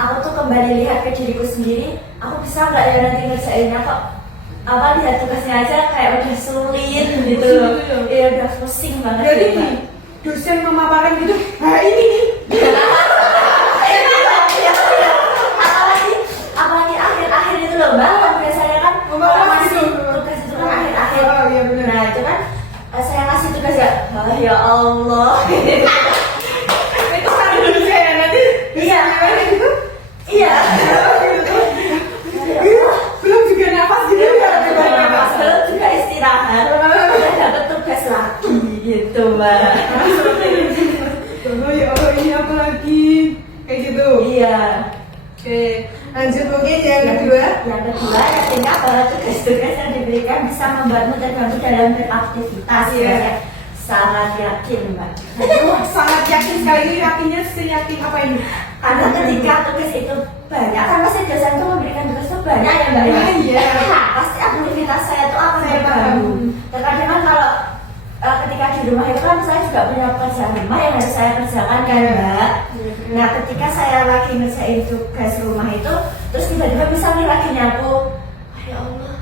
aku tuh kembali lihat ke diriku sendiri, aku bisa nggak ya nanti ngerjainnya kok lihat tugasnya aja kayak udah sulit gitu loh. Iya, udah pusing banget. Jadi gitu, Mbak. nih, dosen memaparkan gitu, nah ini nih. Apalagi akhir-akhir itu loh Mbak, kan biasanya kan masih tugas itu kan akhir-akhir. Oh iya benar. Nah itu kan saya kasih tugas ya Allah. Itu kan dosen ya nanti. Iya. Gitu. Iya. Belum juga nafas gitu ya. Belum juga istirahat, udah dapet tugas lagi gitu Mbak. Oh ya Allah, ini apa lagi? Kayak gitu. Iya. Oke, lanjut mungkin yang kedua. Yang kedua, ketika para tugas-tugas yang diberikan bisa membuatmu terbantu dalam beraktivitas. Iya. Ya. Sangat yakin mbak. Wah, sangat yakin sekali. Ini yakinnya seyakin apa ini? Karena ketika tugas itu banyak, kan pasti dosen itu memberikan tugas itu banyak ya mbak. Ah, iya. Nah, pasti aktivitas saya itu akan Saya bergabung. paham. Terkadang kan kalau ketika di rumah itu kan saya juga punya pekerjaan rumah yang harus saya kerjakan kan mbak. Nah ketika saya lagi ngerjain tugas rumah itu, terus tiba-tiba misalnya lagi nyapu, ya Allah,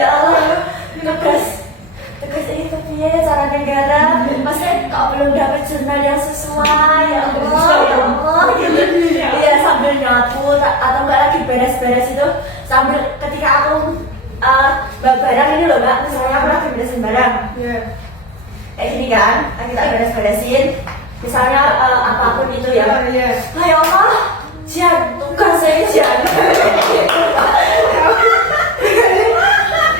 ya Allah, tugas ini kepiye cara negara, maksudnya kok belum dapat jurnal yang sesuai, ya Allah, gitu. Iya sambil nyapu atau enggak lagi beres-beres itu sambil ketika aku barang ini loh mbak, misalnya aku lagi beresin barang Iya. kayak gini kan, lagi tak beres-beresin misalnya apapun itu ya. Iya. Ya Allah, Jan, tugas saya Jan.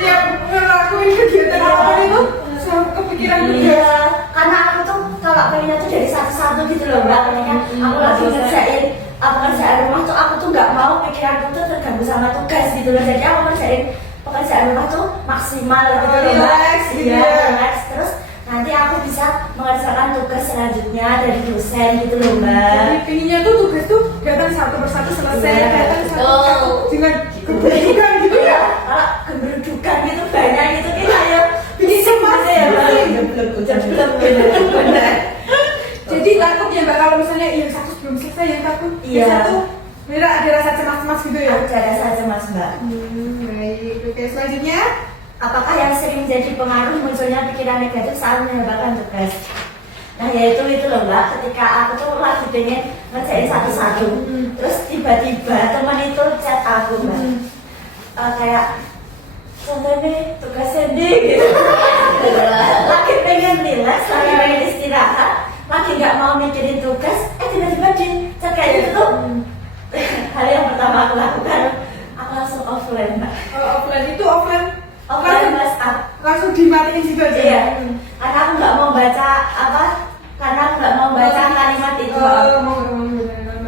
Ya, ngelakuin kegiatan apa itu selalu kepikiran juga. Iya, karena aku tuh kalau pengennya tuh dari satu-satu gitu loh mbak. Ketika aku lagi ngerjain pekerjaan rumah tuh aku tuh nggak mau pikiranku tuh terganggu sama tugas gitu loh. Jadi aku ngerjain pekerjaan rumah tuh maksimal gitu loh mbak. Relax, Iya, iya. relax. Terus nanti aku bisa mengerjakan tugas selanjutnya dari dosen gitu loh mbak. Jadi pinginnya tuh tugas tuh datang satu persatu selesai, Iya, datang betul. satu dengan kebetulan gitu ya. Kalau keberudukan gitu banyak gitu kita ya Bikin cemas ya mbak. Jeblok bener. Jadi takut ya mbak kalau misalnya yang satu belum selesai yang takut. Iya. Yang satu Mira ada rasa cemas-cemas gitu ya. Ada saja mas mbak. Baik. Oke selanjutnya. Apakah yang sering menjadi pengaruh munculnya pikiran negatif saat mengerjakan tugas? Nah yaitu itu loh mbak, ketika aku tuh lagi pengen ngerjain satu-satu, terus tiba-tiba teman itu chat aku mbak, kayak contohnya tugasnya nih gitu. Lagi pengen relax, lagi pengen istirahat, lagi nggak mau mikirin tugas, tiba-tiba di chat kayak gitu tuh. Hal yang pertama aku lakukan, aku langsung offline mbak. Kalau offline itu offline Offline WhatsApp. langsung dimatiin situ aja. Iya, karena aku nggak mau baca apa, karena aku nggak mau baca kalimat itu.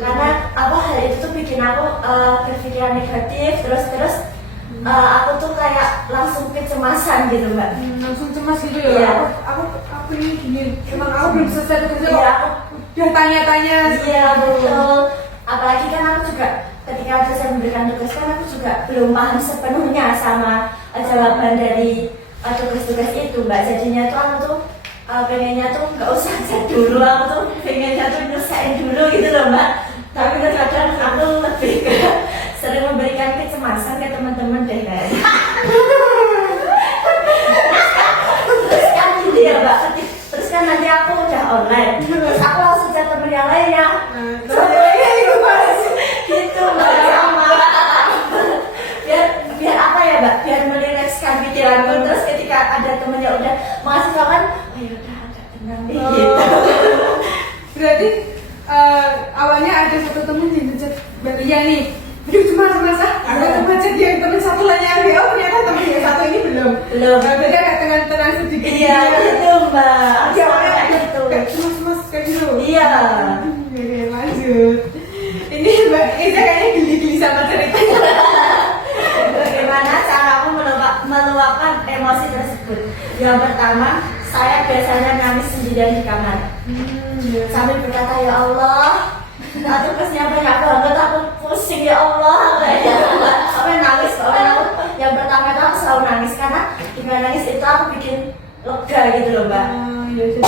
Karena apa hal itu tuh bikin aku berpikiran negatif, terus aku tuh kayak langsung kecemasan gitu mbak. Langsung cemas gitu ya. Iya. Aku ini gini, emang aku belum selesai tugasnya Iya, kok. Udah tanya-tanya. Iya betul. Apalagi kan aku juga ketika dosen memberikan tugas kan aku juga belum paham sepenuhnya sama jawaban dari tugas-tugas itu mbak. Jadinya tuh aku tuh pengennya tuh nggak usah cek dulu, aku tuh pengennya tuh nyelesain dulu gitu loh mbak. Tapi kadang aku lebih ke sering memberikan kecemasan ke teman-teman deh kayaknya. Terus kan gitu ya mbak, terus kan nanti aku udah online, terus aku langsung chat temen yang lainnya. Gitu mbak, sama biar apa ya mbak, biar merilekskan pikiranku. Terus ketika ada temennya udah ngasih tau kan, ayo udah agak tenang deh gitu. Berarti awalnya ada satu temen yang ngechat Mbak Lia nih. Aduh cuma merasa ada teman chat yang temen satu lainnya oh ternyata temen yang satu ini belum. Berarti agak tenang sedikit. Iya gitu mbak. Di awalnya Kayak agak gitu. kayak cemas kayak gitu. Iya. Oke, lanjut. Ini Mbak Eza kayaknya geli-geli sama ceritanya. Bagaimana cara aku meluapkan emosi tersebut? Yang pertama, saya biasanya nangis sendirian di kamar sambil berkata ya Allah, tugasnya banyak banget, aku pusing ya Allah, sampai nangis. Pokoknya aku yang pertama itu aku selalu nangis karena dengan nangis itu aku bikin lega gitu loh mbak. Ya, jadi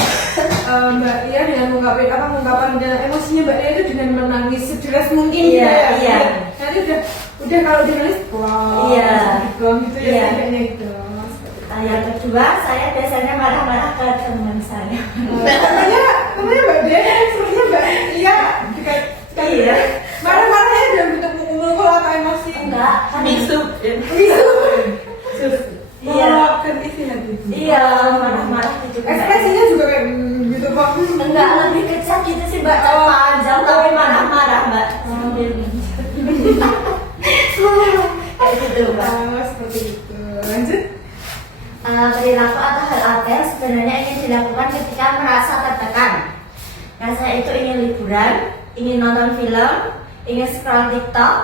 Mbak Lia dengan mengungkapkan emosinya Mbak Lia itu dengan menangis sederas mungkin Iya, gitu ya. iya. Nanti udah kalau dia nangis wow, Iya. gitu ya Iya. kayaknya gitu. Yang kedua, saya biasanya marah-marah ke teman saya. Namanya Mbak Lia sepertinya Mbak Lia juga Iya. marah-marahnya dalam bentuk mukul atau emosi. Enggak, kan Mixu. Iya. Meluapkan isi hati. Iya, marah-marah gitu. Ekspresinya juga kayak gitu kok. Enggak, lebih kecap gitu sih mbak, cat panjang tapi marah-marah mbak. Sambil kayak gitu mbak. Seperti itu. Lanjut. Perilaku atau hal apa yang sebenarnya ingin dilakukan ketika merasa tertekan. Nah saya itu ingin liburan, ingin nonton film, ingin scroll TikTok,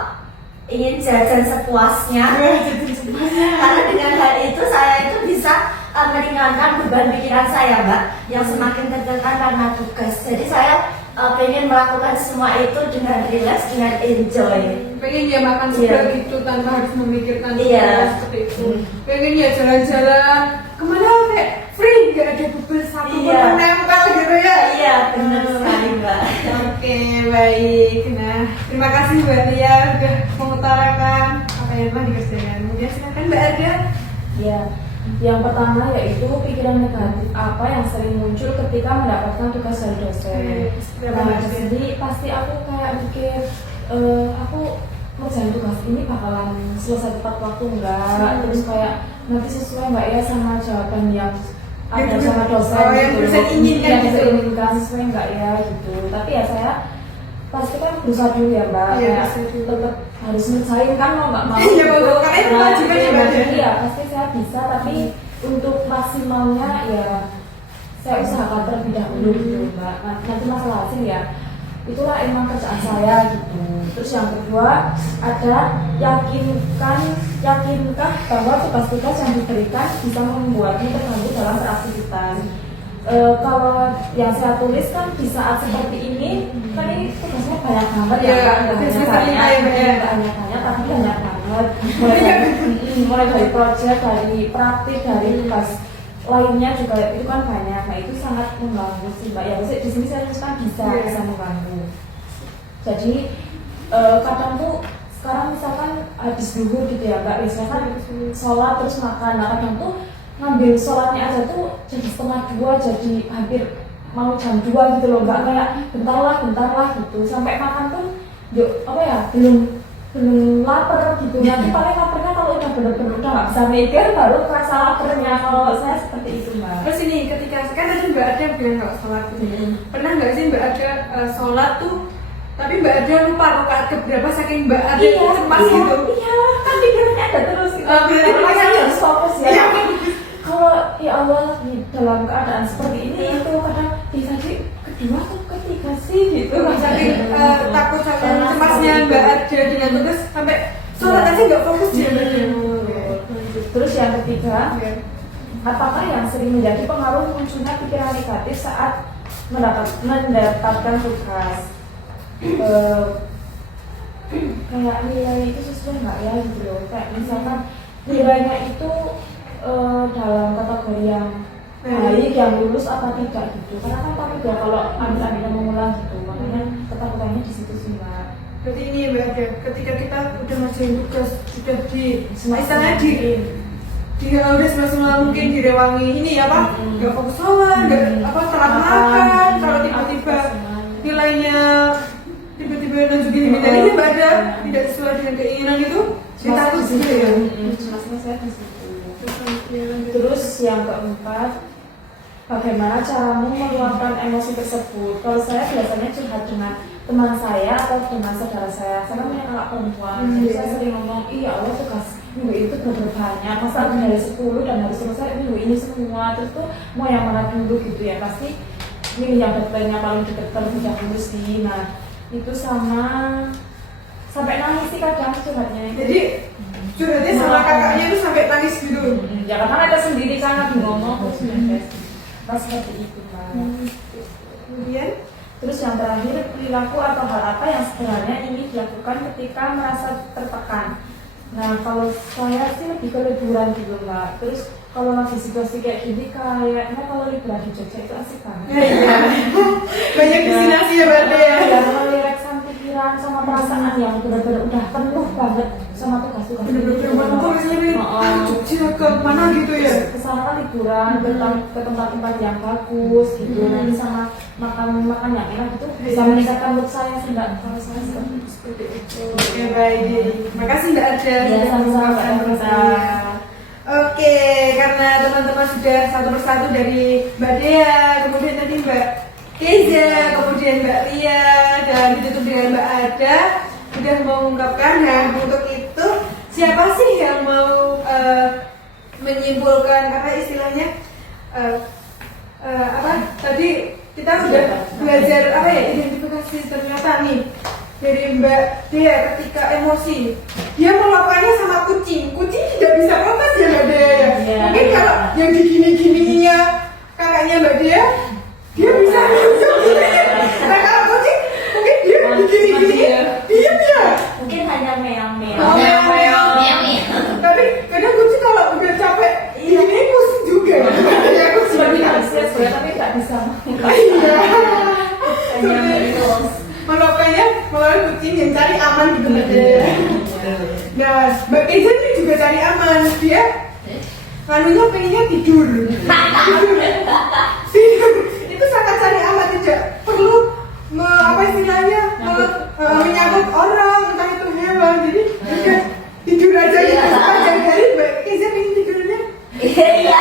ingin jajan sepuasnya. Karena dengan hal itu saya itu bisa meringankan beban pikiran saya, Mbak, yang semakin tertekan karena tugas. Jadi saya pengen melakukan semua itu dengan relax, dengan enjoy. Pengen ya makan seberat itu tanpa harus memikirkan seperti itu. Pengen ya jalan-jalan kemana kayak free, gak ada beban satu pun menempel gitu ya. Iya, benar sekali, Mbak. Oke, baik. Nah, terima kasih Mbak Ria udah mengutarakan apa yang telah dikerjakan. Kemudian silakan Mbak Ada. Ya, yang pertama yaitu pikiran negatif apa yang sering muncul ketika mendapatkan tugas dari dosen. Nah, di sini pasti aku kayak mikir, aku ngerjain tugas ini bakalan selesai tepat waktu enggak? Terus kayak nanti sesuai nggak ya sama jawaban yang ada sama dosen yang gitu, dosen inginkan yang gitu. dosen inginkan sesuai nggak ya gitu. Tapi ya saya pasti kan berusaha dulu ya Mbak, Iya, kayak berusaha dulu. tetap harus nyelesain kan mau nggak mau. Iya, betul. Karena itu kewajiban ya, Mbak. Iya pasti saya bisa, tapi untuk maksimalnya ya saya usahakan terlebih dahulu gitu Mbak. Nanti masalah hasil ya itulah emang kerjaan saya gitu. Terus yang kedua ada yakinkah bahwa tugas-tugas yang diberikan bisa membuatmu terganggu dalam beraktivitas. Kalau yang saya tulis kan di saat seperti ini kan ini tugasnya banyak banget Iya, ya kan, banyak. tapi banyak banget mulai dari proyek, dari praktik, dari tugas lainnya juga itu kan banyak. Nah itu sangat mengganggu sih Mbak. Ya maksudnya di sini saya tuliskan bisa mengganggu. Jadi kadang tuh sekarang misalkan habis zuhur gitu ya Mbak, biasanya kan sholat terus makan. Nah kadang tuh ngambil sholatnya aja tuh jadi 1:30, jadi hampir mau jam 2 gitu loh Mbak, kayak bentar lah gitu. Sampai makan pun yuk apa ya belum lapar gitu. Nanti paling laparnya kalau udah bener-bener udah nggak bisa mikir baru kerasa laparnya. Kalau saya seperti itu Mbak. Terus ini ketika kan tadi Mbak Ada bilang nggak sholat gitu. Pernah nggak sih Mbak Ada sholat tuh tapi Mbak Ada lupa rakaat keberapa saking Mbak Ada cemas gitu? Iya, kan pikirannya ada terus gitu. Makanya harus fokus ya. Kalau ya Allah di dalam keadaan seperti ini itu kadang tadi kedua atau ketiga sih gitu. Saking takut sama cemasnya Mbak Ada dengan tugas sampai sholat aja nggak fokus dia. Terus yang ketiga, apakah yang sering menjadi pengaruh munculnya pikiran negatif saat mendapatkan tugas? Kayak nilai itu sesuai nggak ya gitu loh. Kayak misalkan nilainya itu dalam kategori yang baik, yang lulus apa tidak gitu. Karena kan takut ya kalau ambil mengulang gitu. Makanya ketakutannya di situ sih Mbak. Berarti ini Mbak Ada, ketika kita udah ngerjain tugas sudah di misalnya udah semaksimal mungkin direwangi ini apa nggak fokus sholat, nggak apa telat makan, kalau tiba-tiba nilainya tiba-tiba nunjukin ini Mbak Ada tidak sesuai dengan keinginan itu, kita takut gitu ya. Cemasnya saya di situ. Terus yang keempat, bagaimana caramu meluapkan emosi tersebut? Kalau saya biasanya curhat dengan teman saya atau dengan saudara saya. Saya punya kakak perempuan, jadi saya sering ngomong, iya Allah tugas minggu itu banyak, masa aku dari 10 dan harus selesai minggu ini semua. Terus tuh mau yang mana dulu gitu ya, pasti ini yang deadline-nya paling deket terlebih dahulu sih. Nah itu sampai nangis sih kadang curhatnya. Jadi curhatnya sama kakaknya itu sampai nangis gitu. Ya karena ada sendiri kan lagi ngomong terus pas seperti itu kan. Kemudian Terus yang terakhir, perilaku atau hal apa yang sebenarnya ingin dilakukan ketika merasa tertekan. Nah kalau saya sih lebih ke liburan gitu Mbak. Terus kalau lagi situasi kayak gini kayaknya kalau liburan di Jogja itu asik banget. banyak destinasi ya Mbak ya. Ya mereleksan pikiran sama perasaan yang benar-benar udah penuh banget sama tugas-tugas. Bener-bener mampu misalnya Jogja ke mana gitu ya. Kesana kan liburan ke tempat-tempat yang bagus gitu. Nanti sama makan yang enak gitu bisa meningkatkan mood saya sih Mbak. Kalau saya seperti itu. Oke baik. Makasih Mbak Ada. Ya sama-sama Mbak. Oke, karena teman-teman sudah satu persatu dari Mbak Dea, kemudian tadi Mbak Keza, kemudian Mbak Ria, dan ditutup dengan Mbak Ada sudah mengungkapkan. Dan untuk itu siapa sih yang mau menyimpulkan apa istilahnya apa tadi kita sudah belajar apa ya identifikasi ternyata nih dari Mbak Dea ketika emosi dia melakukannya sama kucing tidak bisa protes ya Mbak Dea ya. Iya. Mungkin kalau yang digini-gininya kakaknya Mbak Dea dia bisa nah kalau kucing mungkin dia digini-gini diam ya. Mungkin hanya meong-meong. Oh, meong-meong. Tapi kadang kucing kalau udah capek ini pusing juga ya kucing. sebagai manusia sebenarnya tapi nggak bisa Iya. Hanya meong. Melakukannya melalui kucing yang cari aman gitu Mbak Dea. Nah, Mbak Keza ini juga cari aman. Dia manunya pengennya tidur. Tidur. Itu sangat cari aman, tidak perlu apa istilahnya menyangkut orang, entah itu hewan. Jadi udah tidur aja gitu. Sepanjang hari Mbak Keza pengen tidurnya. Iya.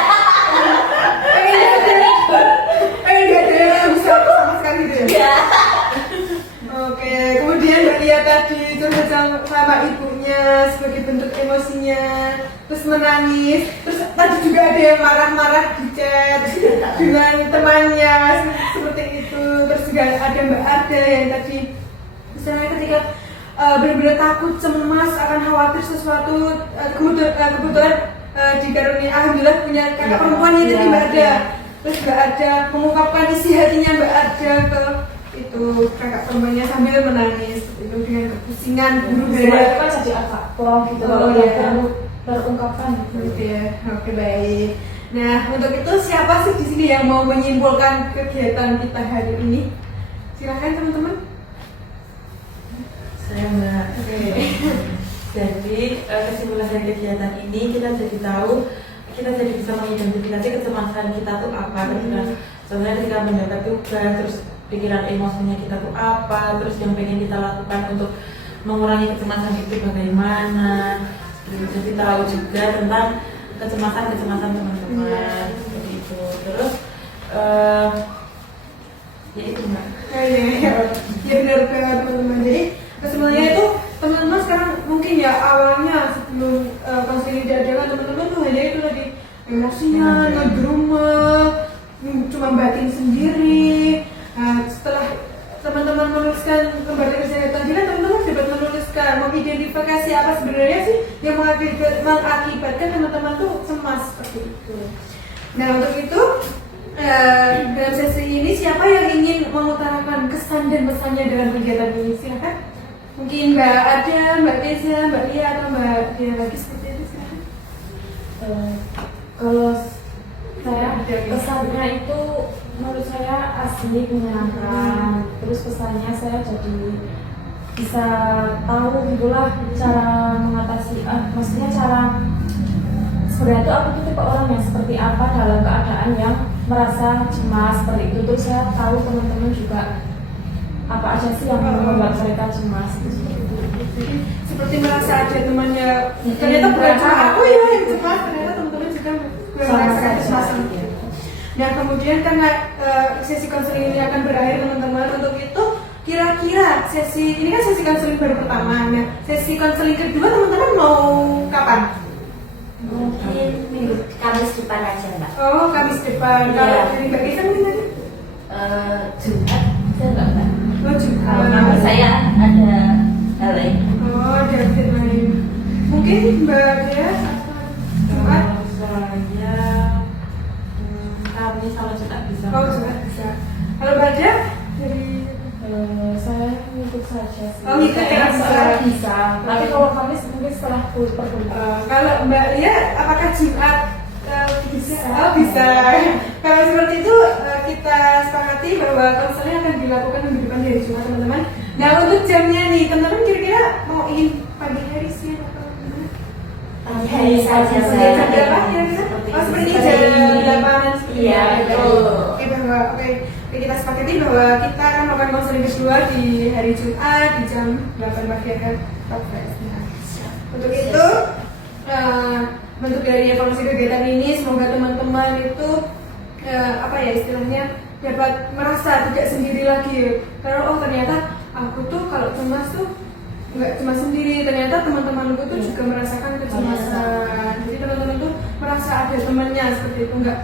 Pengen gak ada yang bisa sama sekali gitu ya. Oke, kemudian Mbak Lia tadi curhat sama ibunya sebagai bentuk emosinya, terus menangis, terus tadi juga ada yang marah-marah di chat dengan temannya seperti itu, terus juga ada Mbak Arda yang tadi misalnya ketika benar-benar takut, cemas, akan khawatir sesuatu, kebetulan dikaruniai alhamdulillah punya kakak perempuan itu Mbak Arda, terus Mbak Arda mengungkapkan isi hatinya Mbak Arda ke itu kakak temannya sambil menangis itu dengan kepusingan buru sebenarnya hara. kan jadi agak kurang gitu Oh, kalau dia iya. terungkapkan gitu. Oke baik. Nah untuk itu siapa sih di sini yang mau menyimpulkan kegiatan kita hari ini? Silahkan teman-teman. Saya Mbak. Jadi kesimpulan dari kegiatan ini kita jadi tahu, kita jadi bisa mengidentifikasi kecemasan kita tuh apa. Sebenarnya ketika mendapat tugas, terus pikiran emosinya kita tuh apa, terus yang pengen kita lakukan untuk mengurangi kecemasan itu bagaimana. Jadi tahu juga tentang kecemasan teman-teman seperti itu. Terus ya itu Mbak. Ya benar banget teman-teman. Jadi sebenarnya itu teman-teman sekarang mungkin ya awalnya sebelum konseling diadakan teman-teman tuh hanya itu tadi emosinya, ngedrumel, cuma batin sendiri. Nah, setelah teman-teman menuliskan lembar tulisan tadi kan teman-teman dapat menuliskan, mengidentifikasi apa sebenarnya sih yang mengakibatkan teman-teman tuh cemas seperti itu. Nah untuk itu dalam sesi ini siapa yang ingin mengutarakan kesan dan pesannya dalam kegiatan ini? Silakan. Mungkin Mbak Ada, Mbak Keza, Mbak Lia atau Mbak Dia lagi seperti itu silakan. Kalau saya pesannya itu menurut saya asik, menyenangkan. Terus pesannya saya jadi bisa tahu gitulah cara mengatasi, maksudnya cara sebenarnya itu aku tuh tipe orang yang seperti apa dalam keadaan yang merasa cemas seperti itu. Terus saya tahu teman-teman juga apa aja sih yang membuat mereka cemas itu seperti itu. Jadi seperti merasa ada temannya ternyata bukan cuma aku ya yang cemas, ternyata teman-teman juga merasakan kecemasan. Nah kemudian karena sesi konseling ini akan berakhir teman-teman, untuk itu kira-kira sesi ini kan sesi konseling baru pertama. Nah sesi konseling kedua teman-teman mau kapan? Mungkin minggu Kamis depan aja Mbak. Oh Kamis depan. Kalau Iya. dari Mbak Gita mungkin tadi? Jumat saya nggak Mbak. Oh juga. Kalau saya ada hal lain. Oh ada update lain. Mungkin Mbak Dia Jumat? Kalau saya kami sama Jumat bisa. Oh Jumat bisa. Kalau Mbak Dia dari Saya ngikut saja sih. Oh, ngikut ya, Saya bisa. Tapi kalau Kamis mungkin setelah perkuliahan. kalau Mbak Lia, apakah Jumat bisa? Oh bisa. Kalau seperti itu kita sepakati bahwa konseling akan dilakukan minggu depan dari Jumat teman-teman. Nah untuk jamnya nih teman-teman kira-kira mau ingin pagi hari siang atau gimana? Pagi hari saja Jam Mbak. berapa kira-kira? Oh seperti jam 8 seperti Iya, itu. betul. Oke bahwa oke, kita sepakati bahwa kita akan melakukan konseling kedua di hari Jumat di jam 8 pagi akan progres. Nah, untuk itu bentuk dari evaluasi kegiatan ini semoga teman-teman itu apa ya istilahnya dapat merasa tidak sendiri lagi. Karena oh ternyata aku tuh kalau cemas tuh nggak cuma sendiri, ternyata teman-temanku tuh juga merasakan kecemasan. Jadi teman-teman tuh merasa ada temannya seperti itu, nggak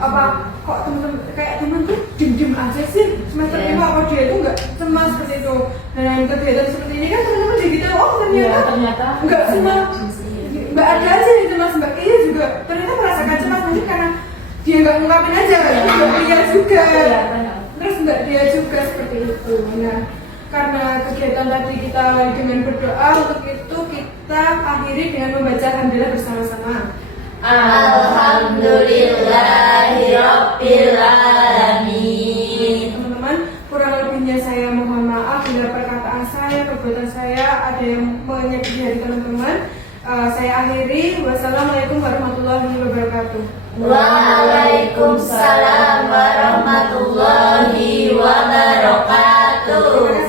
apa kok teman-teman kayak teman tuh diem-diem aja sih semester 5 apa dia itu nggak cemas seperti itu. Dan kegiatan seperti ini kan teman-teman jadi tahu oh ternyata nggak cemas. Mbak ada aja yang cemas, Mbak Iya juga ternyata merasakan cemas mungkin karena dia nggak ngungkapin aja, Mbak Iya juga. Terus Mbak Dia juga seperti itu. Nah, karena kegiatan tadi kita dengan berdoa, untuk itu kita akhiri dengan membaca hamdalah bersama-sama. Alhamdulillahirabbil alamin. Teman-teman, kurang lebihnya saya mohon maaf bila perkataan saya, perbuatan saya ada yang menyakiti hati teman-teman. Saya akhiri. Wassalamualaikum warahmatullahi wabarakatuh. Waalaikumsalam warahmatullahi wabarakatuh.